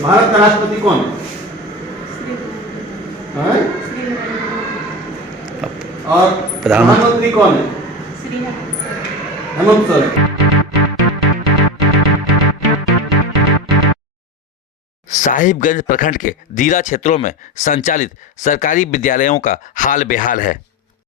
भारत का राष्ट्रपति कौन है? और प्रधानमंत्री कौन है? हेमंत सोरेन। साहिबगंज प्रखंड के दीरा क्षेत्रों में संचालित सरकारी विद्यालयों का हाल बेहाल है।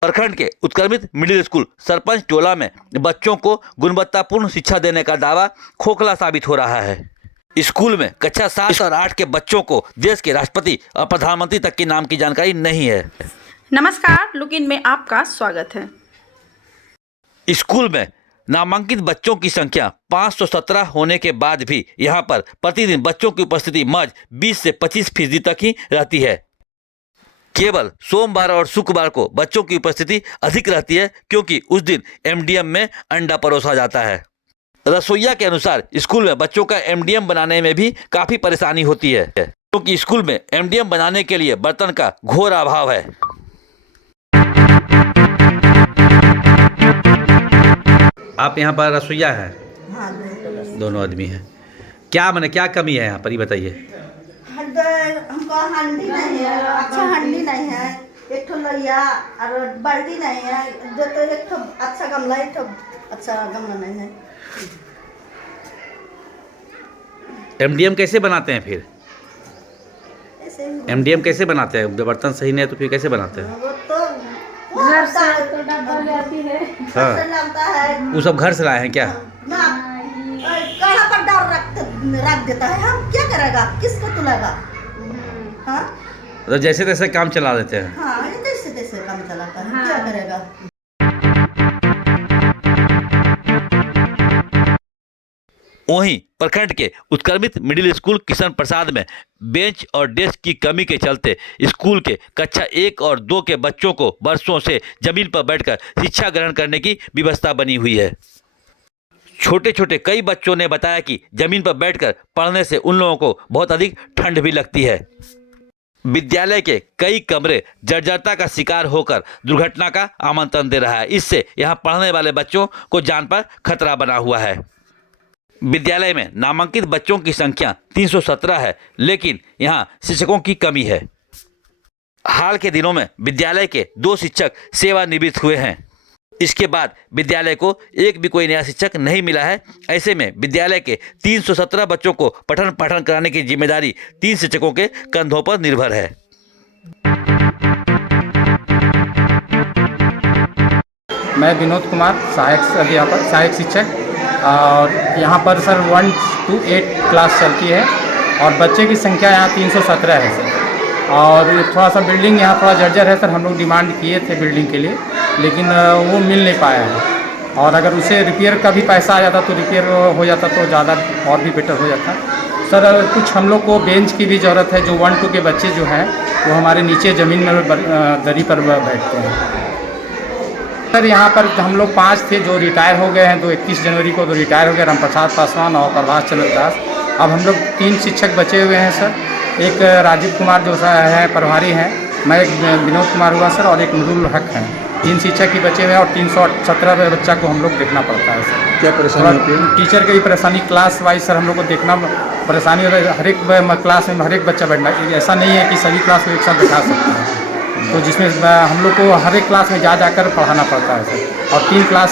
प्रखंड के उत्क्रमित मिडिल स्कूल सरपंच टोला में बच्चों को गुणवत्तापूर्ण शिक्षा देने का दावा खोखला साबित हो रहा है। स्कूल में कक्षा 7 और 8 के बच्चों को देश के राष्ट्रपति और प्रधानमंत्री तक के नाम की जानकारी नहीं है। नमस्कार, लुक इन में आपका स्वागत है। स्कूल में नामांकित बच्चों की संख्या 517 होने के बाद भी यहां पर प्रतिदिन बच्चों की उपस्थिति महज 20 से 25% तक ही रहती है। केवल सोमवार और शुक्रवार को बच्चों की उपस्थिति अधिक रहती है, क्योंकि उस दिन एमडीएम में अंडा परोसा जाता है। रसोइया के अनुसार स्कूल में बच्चों का एमडीएम बनाने में भी काफी परेशानी होती है, क्योंकि स्कूल में एमडीएम बनाने के लिए बर्तन का घोर अभाव है। आप यहाँ पर रसोइया है? हाँ, दोनों आदमी हैं। क्या कमी है यहाँ पर, ये बताइए। हमको हंडी नहीं है, अच्छा हंडी नहीं है, एक ठो लोहिया और बाल्टी नहीं है, जो तो एक ठो अच्छा गमला, एक ठो अच्छा गमला नहीं है। एमडीएम कैसे बनाते हैं फिर? ऐसे ही एमडीएम कैसे बनाते हैं? जब बर्तन सही नहीं है तो फिर कैसे बनाते हैं? वो तो घर से तो डब्बा जाती है, घर से लाता है। वो सब घर से लाए हैं क्या? ना कहाँ पर डाल रख देता है, हम क्या करेगा, किसको तुलेगा? हाँ, तो जैसे तैसे काम चला देते हैं। हाँ, जैसे तैसे काम चलाता है, क्या करेगा? वहीं प्रखंड के उत्क्रमित मिडिल स्कूल किशन प्रसाद में बेंच और डेस्क की कमी के चलते स्कूल के कक्षा 1 और 2 के बच्चों को वर्षों से जमीन पर बैठकर शिक्षा ग्रहण करने की व्यवस्था बनी हुई है। छोटे छोटे कई बच्चों ने बताया कि जमीन पर बैठकर पढ़ने से उन लोगों को बहुत अधिक ठंड भी लगती है। विद्यालय के कई कमरे जर्जरता का शिकार होकर दुर्घटना का आमंत्रण दे रहा है। इससे यहाँ पढ़ने वाले बच्चों को जान पर खतरा बना हुआ है। विद्यालय में नामांकित बच्चों की संख्या 317 है, लेकिन यहाँ शिक्षकों की कमी है। हाल के दिनों में विद्यालय के 2 शिक्षक सेवानिवृत्त हुए हैं। इसके बाद विद्यालय को एक भी कोई नया शिक्षक नहीं मिला है। ऐसे में विद्यालय के 317 बच्चों को पठन पाठन कराने की जिम्मेदारी 3 शिक्षकों के कंधों पर निर्भर है। मैं विनोद कुमार, सहायक शिक्षक, और यहाँ पर सर 1 to 8 क्लास चलती है और बच्चे की संख्या यहाँ 317 है सर। और थोड़ा सा बिल्डिंग यहाँ थोड़ा जर्जर है सर। हम लोग डिमांड किए थे बिल्डिंग के लिए, लेकिन वो मिल नहीं पाया है। और अगर उसे रिपेयर का भी पैसा आ जाता तो रिपेयर हो जाता तो ज़्यादा और भी बेटर हो जाता सर। कुछ हम लोग को बेंच की भी ज़रूरत है। जो 1 2 के बच्चे जो हैं वो हमारे नीचे ज़मीन में दरी पर बैठते हैं सर। यहाँ पर हम लोग 5 थे जो रिटायर हो गए हैं। 21 जनवरी को तो रिटायर हो गए, रामप्रसाद पासवान और प्रभाष चंद्र दास। अब हम लोग 3 शिक्षक बचे हुए हैं सर। एक राजीव कुमार जो है प्रभारी हैं, मैं एक विनोद कुमार हुआ सर, और एक नूरुल हक हैं। 3 शिक्षक ही बचे हुए हैं और 317 बच्चा को हम लोग देखना पड़ता है सर। क्या परेशानी होती है? टीचर की भी परेशानी, क्लास वाइज सर हम लोग को देखना परेशानी होता है। हर एक क्लास में हर एक बच्चा बैठना, ऐसा नहीं है कि सभी क्लास में एक साथ बैठा सकते हैं। तो जिसमें हम लोग को हर एक क्लास में जाकर पढ़ाना पड़ता है सर। और 3 क्लास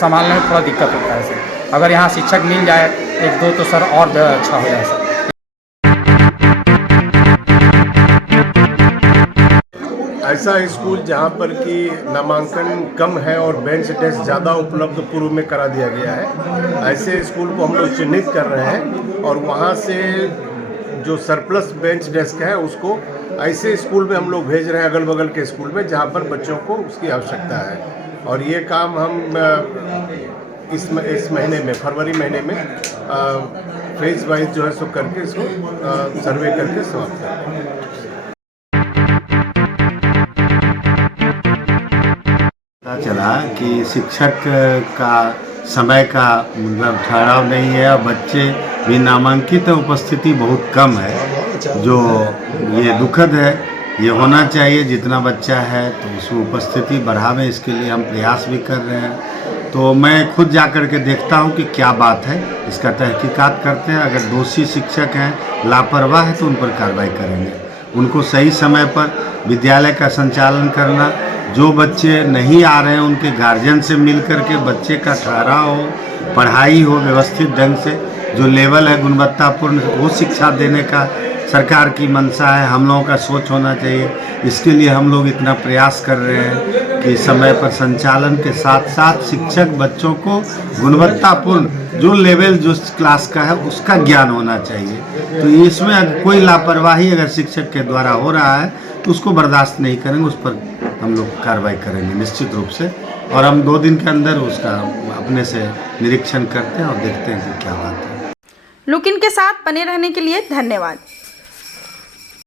संभालने में थोड़ा दिक्कत होता है सर। अगर यहाँ शिक्षक मिल जाए 1-2 तो सर और अच्छा हो जाए सर। ऐसा स्कूल जहाँ पर कि नामांकन कम है और बेंच डेस्क ज़्यादा उपलब्ध पूर्व में करा दिया गया है, ऐसे स्कूल को हम लोग चिन्हित कर रहे हैं और वहाँ से जो सरप्लस बेंच डेस्क है उसको ऐसे स्कूल में हम लोग भेज रहे हैं, अगल बगल के स्कूल में, जहाँ पर बच्चों को उसकी आवश्यकता है। और ये काम हम इस महीने में, फरवरी महीने में फेज वाइज जो है सो करके इसको सर्वे करके समाप्त करेंगे। पता चला कि शिक्षक का समय का मतलब ठहराव नहीं है और बच्चे भी नामांकित उपस्थिति बहुत कम है, जो ये दुखद है। ये होना चाहिए, जितना बच्चा है तो उसकी उपस्थिति बढ़ावें, इसके लिए हम प्रयास भी कर रहे हैं। तो मैं खुद जा कर के देखता हूँ कि क्या बात है, इसका तहकीकात करते हैं। अगर दोषी शिक्षक हैं, लापरवाह है, तो उन पर कार्रवाई करेंगे। उनको सही समय पर विद्यालय का संचालन करना, जो बच्चे नहीं आ रहे हैं उनके गार्जियन से मिल कर के बच्चे का ठहराव हो, पढ़ाई हो व्यवस्थित ढंग से, जो लेवल है गुणवत्तापूर्ण वो शिक्षा देने का सरकार की मंशा है। हम लोगों का सोच होना चाहिए। इसके लिए हम लोग इतना प्रयास कर रहे हैं कि समय पर संचालन के साथ साथ शिक्षक बच्चों को गुणवत्तापूर्ण जो लेवल जो क्लास का है उसका ज्ञान होना चाहिए। तो इसमें अगर कोई लापरवाही अगर शिक्षक के द्वारा हो रहा है तो उसको बर्दाश्त नहीं करेंगे, उस पर हम लोग कार्रवाई करेंगे निश्चित रूप से। और हम 2 दिन के अंदर उसका अपने से निरीक्षण करते हैं और देखते हैं कि क्या बात है। लुक इन के साथ बने रहने के लिए धन्यवाद।